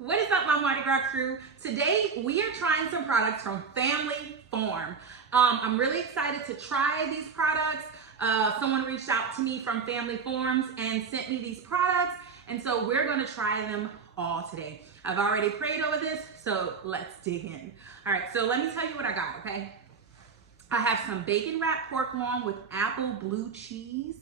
What is up, my Mardi Gras crew? Today we are trying some products from Family Farm. I'm really excited to try these products. Someone reached out to me from Family Farms and sent me these products, and so we're going to try them all today. I've already prayed over this, so let's dig in. All right, so let me tell you what I got, okay? I have some bacon wrapped pork loin with apple blue cheese.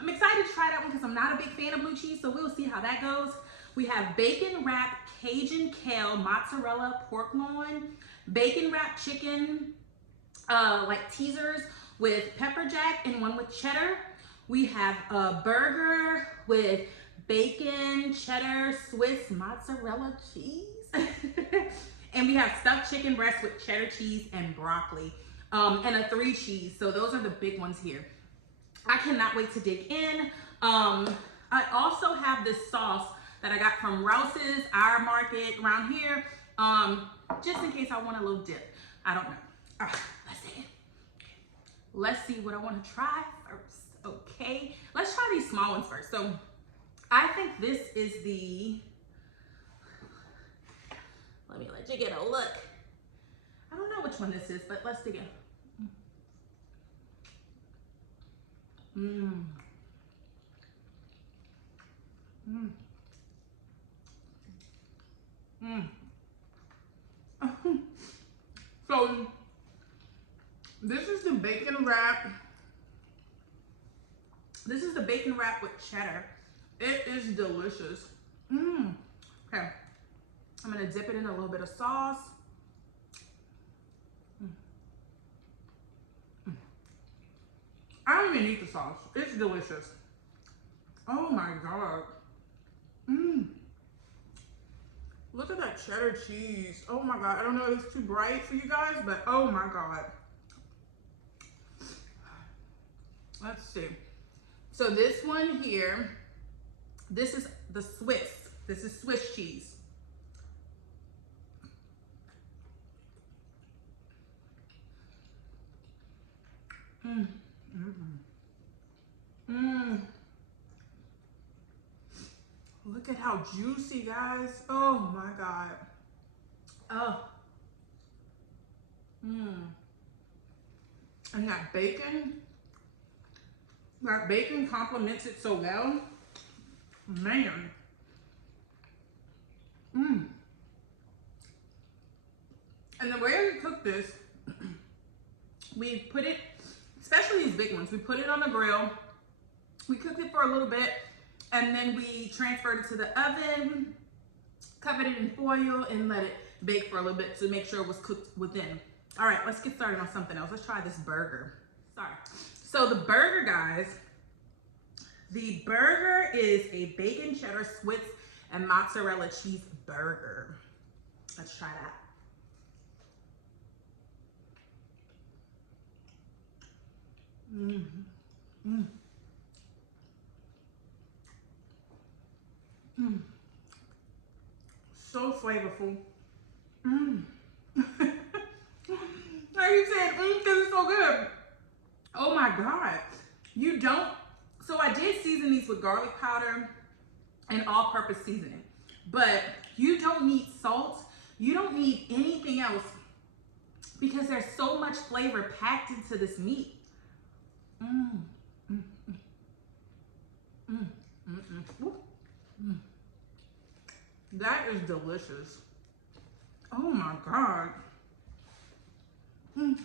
I'm excited to try that one because I'm not a big fan of blue cheese, so we'll see how that goes. We have bacon wrapped Cajun kale mozzarella pork loin, bacon wrapped chicken like teasers with pepper jack and one with cheddar. We have a burger with bacon, cheddar, Swiss mozzarella cheese. And we have stuffed chicken breast with cheddar cheese and broccoli, and a 3 cheese. So those are the big ones here. I cannot wait to dig in. I also have this sauce that I got from Rouse's, our market around here, just in case I want a little dip. I don't know. All right, let's dig in. Let's see what I want to try first. Okay, let's try these small ones first. So I think this is the, let me let you get a look. I don't know which one this is, but let's dig in. Mmm. Mmm. Mmm. So this is the bacon wrap. This is the bacon wrap with cheddar. It is delicious. Mmm. Okay. I'm gonna dip it in a little bit of sauce. I don't even need the sauce. It's delicious. Oh my God. Mmm. Look at that cheddar cheese. Oh my God. I don't know if it's too bright for you guys, but oh my God. Let's see. So this one here, this is the Swiss. This is Swiss cheese. Mmm. Mmm. Mmm. Look at how juicy, guys. Oh my God. Oh. Mmm. And that bacon complements it so well. Man. Mmm. And the way we cook this, we put it, especially these big ones, we put it on the grill, we cooked it for a little bit, and then we transferred it to the oven, covered it in foil, and let it bake for a little bit to make sure it was cooked within. All right, let's get started on something else. Let's try this burger. Sorry. So the burger, guys, the burger is a bacon cheddar Swiss and mozzarella cheese burger. Let's try that. Mmm. Mmm. Mmm. So flavorful. Mmm. I keep saying mmm because it's so good. Oh my God. You don't, so I did season these with garlic powder and all-purpose seasoning, but you don't need salt. You don't need anything else because there's so much flavor packed into this meat. Mmm. Mmm. Mmm. Mmm. Mmm. Mmm. That is delicious. Oh my God. Mm.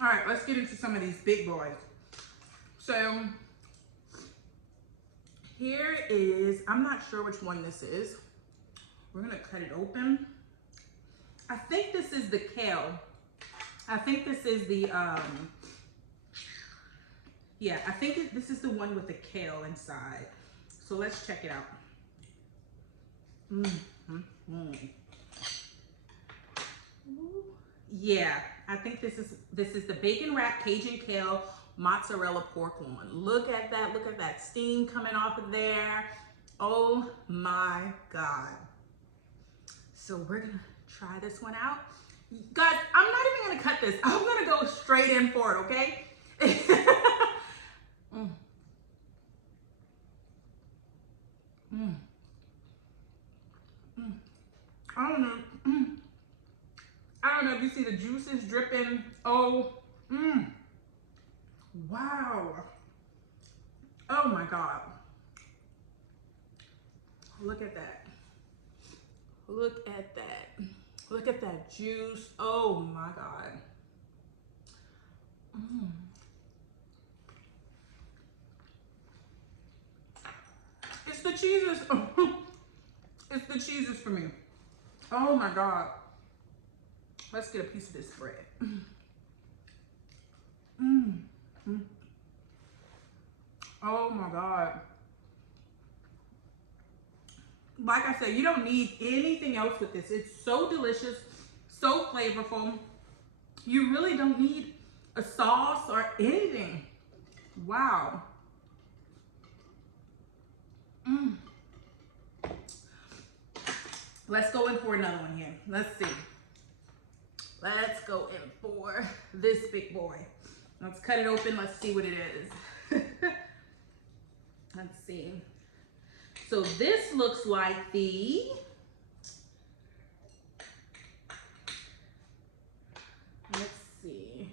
All right, let's get into some of these big boys. So here is, I'm not sure which one this is. We're gonna cut it open. I think this is the kale. I think this is the, yeah, I think this is the one with the kale inside. So let's check it out. Yeah, I think this is the bacon wrapped Cajun kale mozzarella pork loin. Look at that steam coming off of there. Oh my God. So we're gonna try this one out. Guys, I'm not even gonna cut this. I'm gonna go straight in for it, okay? Mm. Mm. I don't know. Mm. I don't know if you see the juices dripping. Oh, wow. Oh my God. Look at that. Look at that. Look at that juice. Oh my God. It's the cheeses. It's the cheeses for me. Oh my God. Let's get a piece of this bread. Oh my God. Like I said, you don't need anything else with this. It's so delicious, so flavorful. You really don't need a sauce or anything. Wow. Let's go in for another one here. Let's see. Let's go in for this big boy. Let's cut it open. Let's see what it is. Let's see. So this looks like the let's see.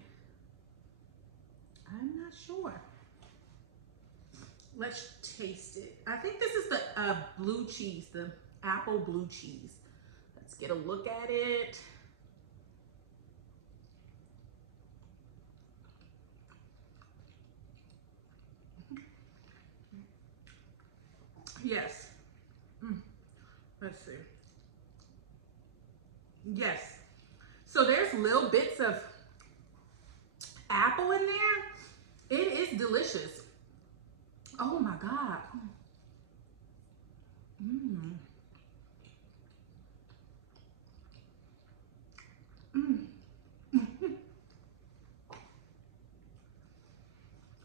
I'm not sure. Let's taste it. I think this is the blue cheese, the apple blue cheese. Let's get a look at it. Yes. Let's see. Yes. So there's little bits of apple in there. It is delicious. Oh my God.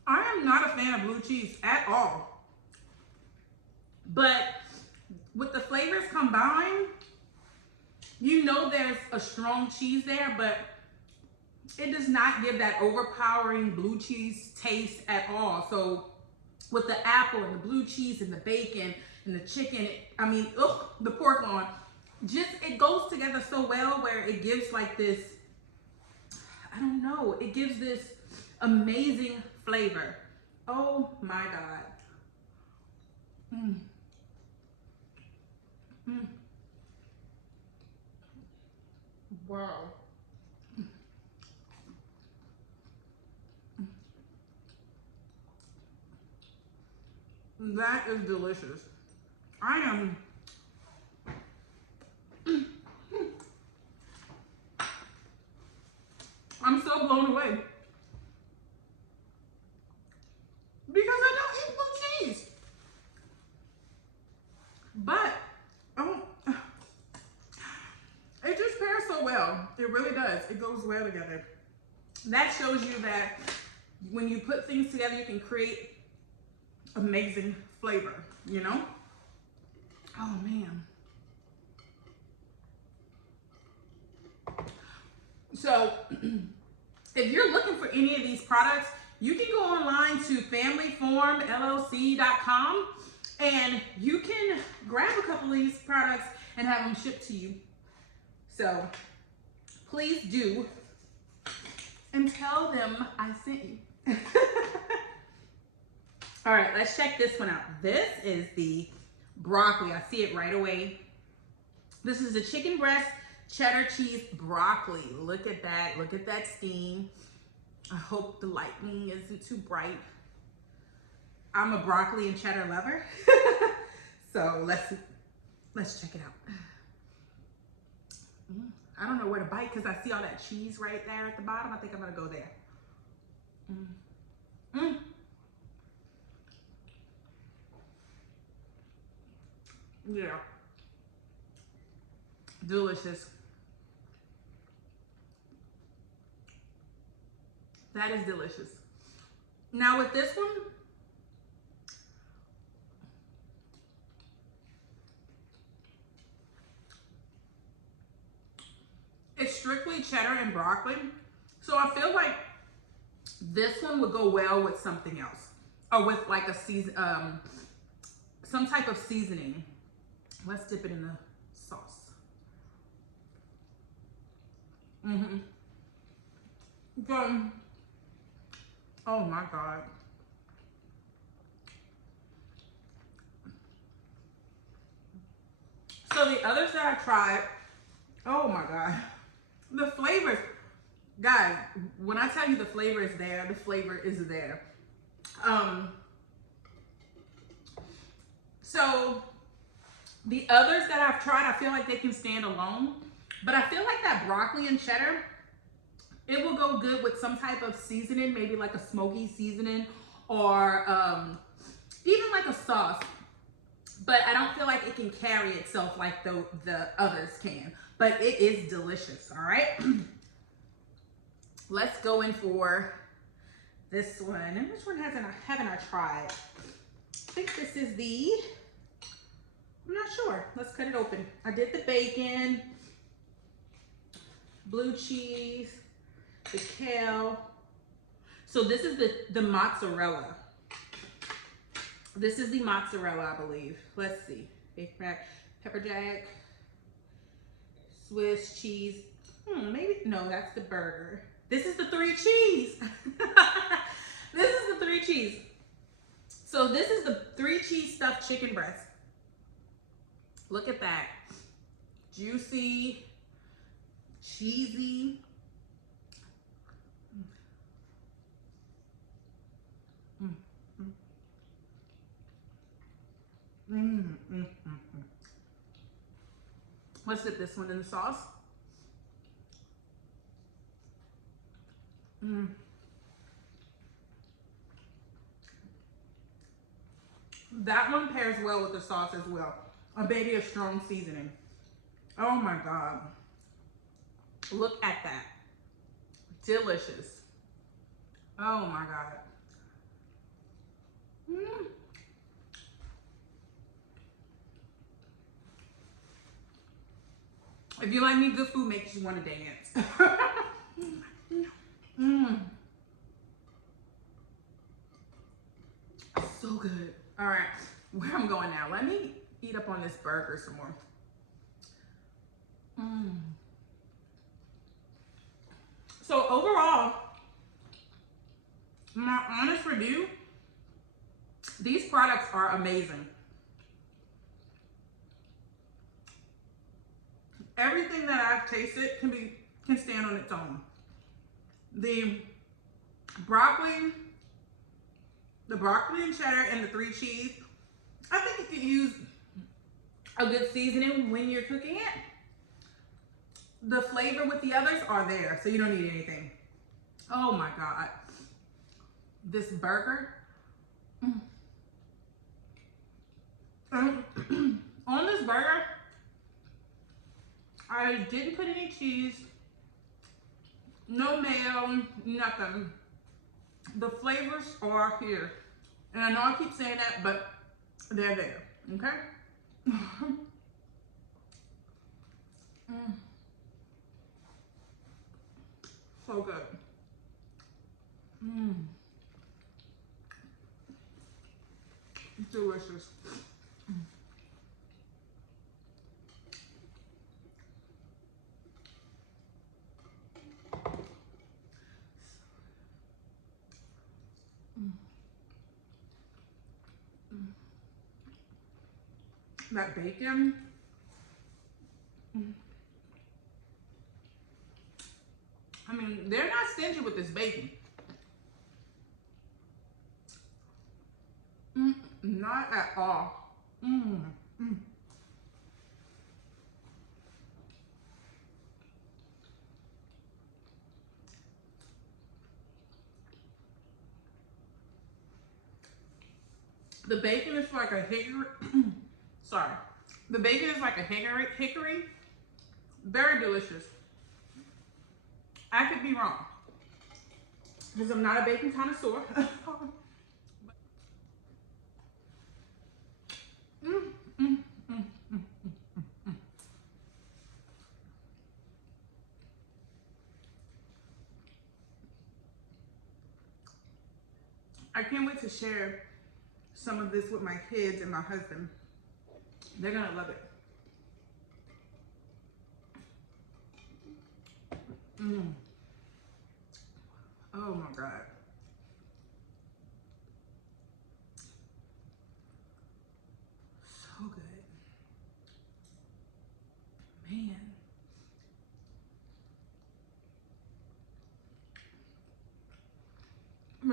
I am not a fan of blue cheese at all. But with the flavors combined, you know there's a strong cheese there, but it does not give that overpowering blue cheese taste at all. So with the apple and the blue cheese and the bacon and the chicken, I mean, the pork loin, just it goes together so well where it gives like this, I don't know, it gives this amazing flavor. Oh my God. Wow. That is delicious. I am I'm so blown away. Because I don't eat blue cheese. But it just pairs so well. It really does. It goes well together. That shows you that when you put things together, you can create amazing flavor, you know? Oh man. So if you're looking for any of these products, you can go online to familyformllc.com and you can grab a couple of these products and have them shipped to you. So please do, and tell them I sent you. All right, let's check this one out. This is the broccoli. I see it right away. This is the chicken breast cheddar cheese broccoli. Look at that. Look at that steam. I hope the lighting isn't too bright. I'm a broccoli and cheddar lover. So let's check it out. I don't know where to bite because I see all that cheese right there at the bottom. I think I'm gonna go there. Yeah. Delicious. That is delicious. Now with this one, it's strictly cheddar and broccoli. So I feel like this one would go well with something else. Or with like a some type of seasoning. Let's dip it in the sauce. Good. Oh my God. So the others that I tried, oh my God. The flavors, guys, when I tell you the flavor is there, the flavor is there. So the others that I've tried, I feel like they can stand alone, but I feel like that broccoli and cheddar, it will go good with some type of seasoning, maybe like a smoky seasoning or even like a sauce. But I don't feel like it can carry itself like the others can. But it is delicious, all right? Let's go in for this one. And which one haven't I tried? I think this is I'm not sure. Let's cut it open. I did the bacon, blue cheese, the kale. So this is the mozzarella. This is the mozzarella, I believe. Let's see. Pepper jack, Swiss cheese. Maybe, no, that's the burger. This is the 3 cheese. This is the 3 cheese. So this is the 3 cheese stuffed chicken breast. Look at that. Juicy, cheesy. Let's dip this one in the sauce. That one pairs well with the sauce as well. Maybe a strong seasoning. Oh my God. Look at that. Delicious. Oh my God. If you like me, good food makes you want to dance. So good. All right, where I'm going now. Let me eat up on this burger some more. So overall, my honest review, these products are amazing. Everything that I've tasted can stand on its own. The broccoli and cheddar and the 3 cheese, I think you could use a good seasoning when you're cooking it. The flavor with the others are there, so you don't need anything. Oh my God. This burger. On this burger, I didn't put any cheese, no mayo, nothing. The flavors are here. And I know I keep saying that, but they're there, okay? So good. Delicious. That bacon. I mean, they're not stingy with this bacon. Not at all. The bacon is like a hickory. Sorry. The bacon is like a hickory. Very delicious. I could be wrong, because I'm not a bacon connoisseur. I can't wait to share some of this with my kids and my husband. They're gonna love it. Oh my God. So good. Man.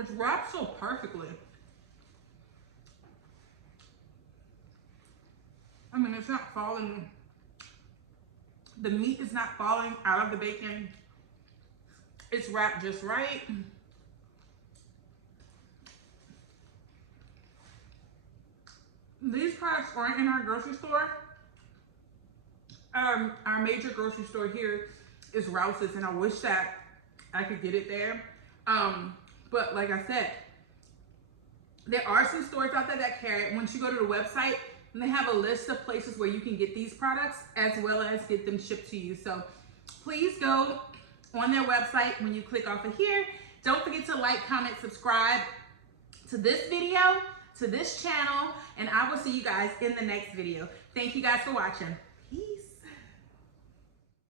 It's wrapped so perfectly. I mean, it's not falling. The meat is not falling out of the bacon. It's wrapped just right. These products aren't in our grocery store. Our major grocery store here is Rouse's, and I wish that I could get it there. But like I said, there are some stores out there that carry it. Once you go to the website, and they have a list of places where you can get these products as well as get them shipped to you. So please go on their website when you click off of here. Don't forget to like, comment, subscribe to this video, to this channel, and I will see you guys in the next video. Thank you guys for watching. Peace.